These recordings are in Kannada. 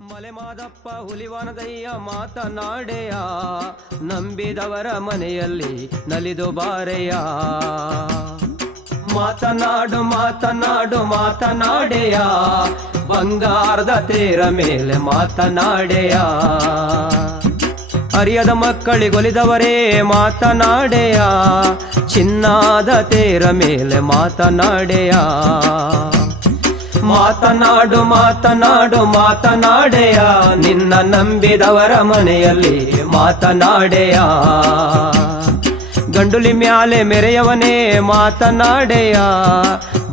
ಮಲೆ ಮಾದಪ್ಪ ಹುಲಿವಾನದಯ್ಯ ಮಾತನಾಡೆಯ, ನಂಬಿದವರ ಮನೆಯಲ್ಲಿ ನಲಿದು ಬಾರೆಯ. ಮಾತನಾಡು ಮಾತನಾಡು ಮಾತನಾಡೆಯ, ಬಂಗಾರದ ತೇರ ಮೇಲೆ ಮಾತನಾಡೆಯ. ಅರಿಯದ ಮಕ್ಕಳಿಗೊಲಿದವರೇ ಮಾತನಾಡೆಯ, ಚಿನ್ನಾದ ತೇರ ಮೇಲೆ ಮಾತನಾಡೆಯ. ಮಾತನಾಡು ಮಾತನಾಡು ಮಾತನಾಡೆಯ, ನಿನ್ನ ನಂಬಿದವರ ಮನೆಯಲ್ಲಿ ಮಾತನಾಡೆಯ. ಗಂಡುಲಿ ಮ್ಯಾಲೆ ಮೆರೆಯವನೇ ಮಾತನಾಡೆಯ,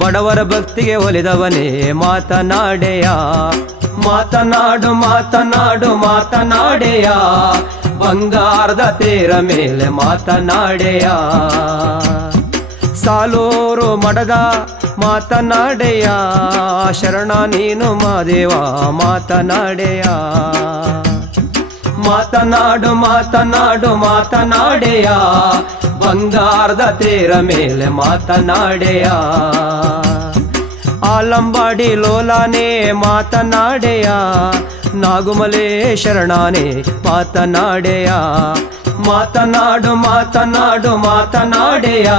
ಬಡವರ ಭಕ್ತಿಗೆ ಒಲಿದವನೇ ಮಾತನಾಡೆಯ. ಮಾತನಾಡು ಮಾತನಾಡು ಮಾತನಾಡೆಯ, ಬಂಗಾರದ ತೇರ ಮೇಲೆ ಮಾತನಾಡೆಯ. ಸಾಲೂರು ಮಡದ ಮಾತನಾಡೆಯ, ಶರಣ ನೀನು ಮಾದೇವ ಮಾತನಾಡೆಯ. ಮಾತನಾಡು ಮಾತನಾಡು ಮಾತನಾಡೆಯ, ಬಂಗಾರದ ತೇರ ಮೇಲೆ ಮಾತನಾಡೆಯ. ಆಲಂಬಾಡಿ ಲೋಲಾನೇ ಮಾತನಾಡೆಯ, ನಾಗುಮಲೆ ಶರಣಾನೇ ಮಾತನಾಡೆಯ. ಮಾತನಾಡು ಮಾತನಾಡು ಮಾತನಾಡೆಯ,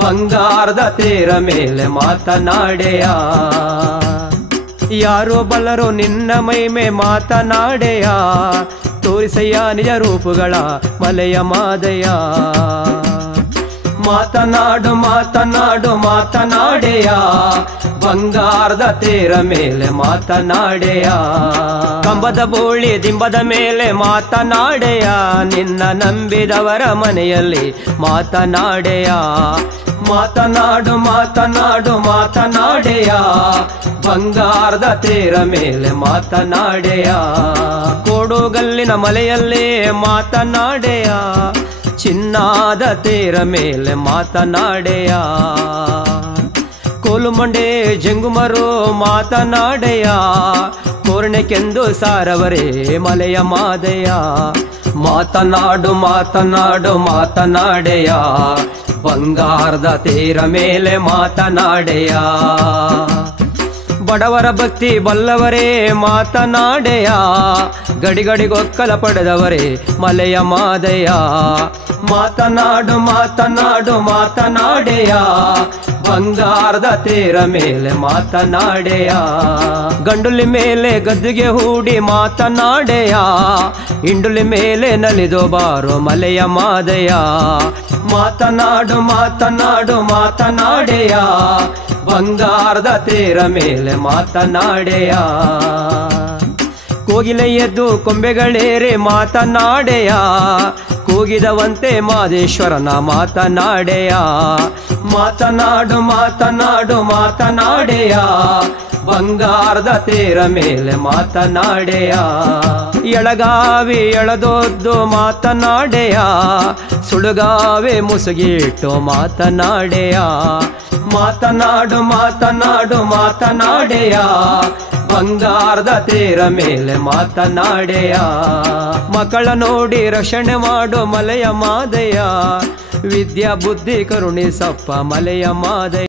ಬಂಗಾರದ ತೇರ ಮೇಲೆ ಮಾತನಾಡೆಯ. ಯಾರೋ ಬಲ್ಲರೋ ನಿನ್ನ ಮೈಮೆ ಮಾತನಾಡೆಯ, ತೋರಿಸಯ್ಯ ನಿಜ ರೂಪುಗಳ ಮಲೆಯ ಮಾದಯ್ಯ. ಮಾತನಾಡು ಮಾತನಾಡು ಮಾತನಾಡೆಯ, ಬಂಗಾರದ ತೇರ ಮೇಲೆ ಮಾತನಾಡೆಯ. ಕಂಬದ ಬೋಳಿ ದಿಂಬದ ಮೇಲೆ ಮಾತನಾಡೆಯ, ನಿನ್ನ ನಂಬಿದವರ ಮನೆಯಲ್ಲಿ ಮಾತನಾಡೆಯ. ಮಾತನಾಡು ಮಾತನಾಡು ಮಾತನಾಡೆಯ, ಬಂಗಾರದ ತೇರ ಮೇಲೆ ಮಾತನಾಡೆಯ. ಕೋಡುಗಲ್ಲಿನ ಮಲೆಯಲ್ಲೇ ಮಾತನಾಡೆಯ, ಚಿನ್ನಾದ ತೇರ ಮೇಲೆ ಮಾತನಾಡೆಯ. ಕೋಲುಮಂಡೆ ಜಂಗುಮರು ಮಾತನಾಡೆಯ, ಕೋರ್ಣೆಕೆಂದು ಸಾರವರೇ ಮಲೆಯ ಮಾದೆಯ. ಮಾತನಾಡು ಮಾತನಾಡು ಮಾತನಾಡೆಯ, ಬಂಗಾರದ ತೇರ ಮೇಲೆ ಮಾತನಾಡೆಯ. ಬಡವರ ಭಕ್ತಿ ಬಲ್ಲವರೇ ಮಾತನಾಡೆಯ, ಗಡಿಗಡಿಗೊಕ್ಕಲ ಪಡೆದವರೇ ಮಲೆಯ ಮಾದೆಯ. ಮಾತನಾಡು ಮಾತನಾಡು ಮಾತನಾಡೆಯ, ಬಂಗಾರದ ತೇರ ಮೇಲೆ ಮಾತನಾಡೆಯ. ಗಂಡುಲಿ ಮೇಲೆ ಗದ್ದುಗೆ ಹೂಡಿ ಮಾತನಾಡೆಯ, ಇಂಡುಲಿ ಮೇಲೆ ನಲಿದು ಬಾರೋ ಮಲೆಯ ಮಾದೆಯ. ಮಾತನಾಡು ಮಾತನಾಡು ಮಾತನಾಡೆಯ, ಬಂಗಾರದ ತೇರ ಮೇಲೆ ಮಾತನಾಡೆಯ. ಕೋಗಿಲೆ ಎದ್ದು ಕೊಂಬೆಗಳೇರೆ ಮಾತನಾಡೆಯ, ಕೂಗಿದವಂತೆ ಮಾದೇಶ್ವರನ ಮಾತನಾಡೆಯ. ಮಾತನಾಡು ಮಾತನಾಡು ಮಾತನಾಡೆಯ, ಬಂಗಾರದ ತೇರ ಮೇಲೆ ಮಾತನಾಡೆಯ. ಎಳಗಾವಿ ಎಳದೊದ್ದು ಮಾತನಾಡೆಯ, ಸುಡುಗಾವೆ ಮುಸುಗಿಟ್ಟು ಮಾತನಾಡೆಯ. ಮಾತನಾಡು ಮಾತನಾಡು ಮಾತನಾಡೆಯ, ಬಂಗಾರದ ತೇರ ಮೇಲೆ ಮಾತನಾಡೆಯ. ಮಕ್ಕಳ ನೋಡಿ ರಕ್ಷಣೆ ಮಾಡು ಮಲೆಯ ಮಾದೆಯ, ವಿದ್ಯಾ ಬುದ್ಧಿ ಕರುಣಿಸಪ್ಪ ಮಲೆಯ ಮಾದೆಯ.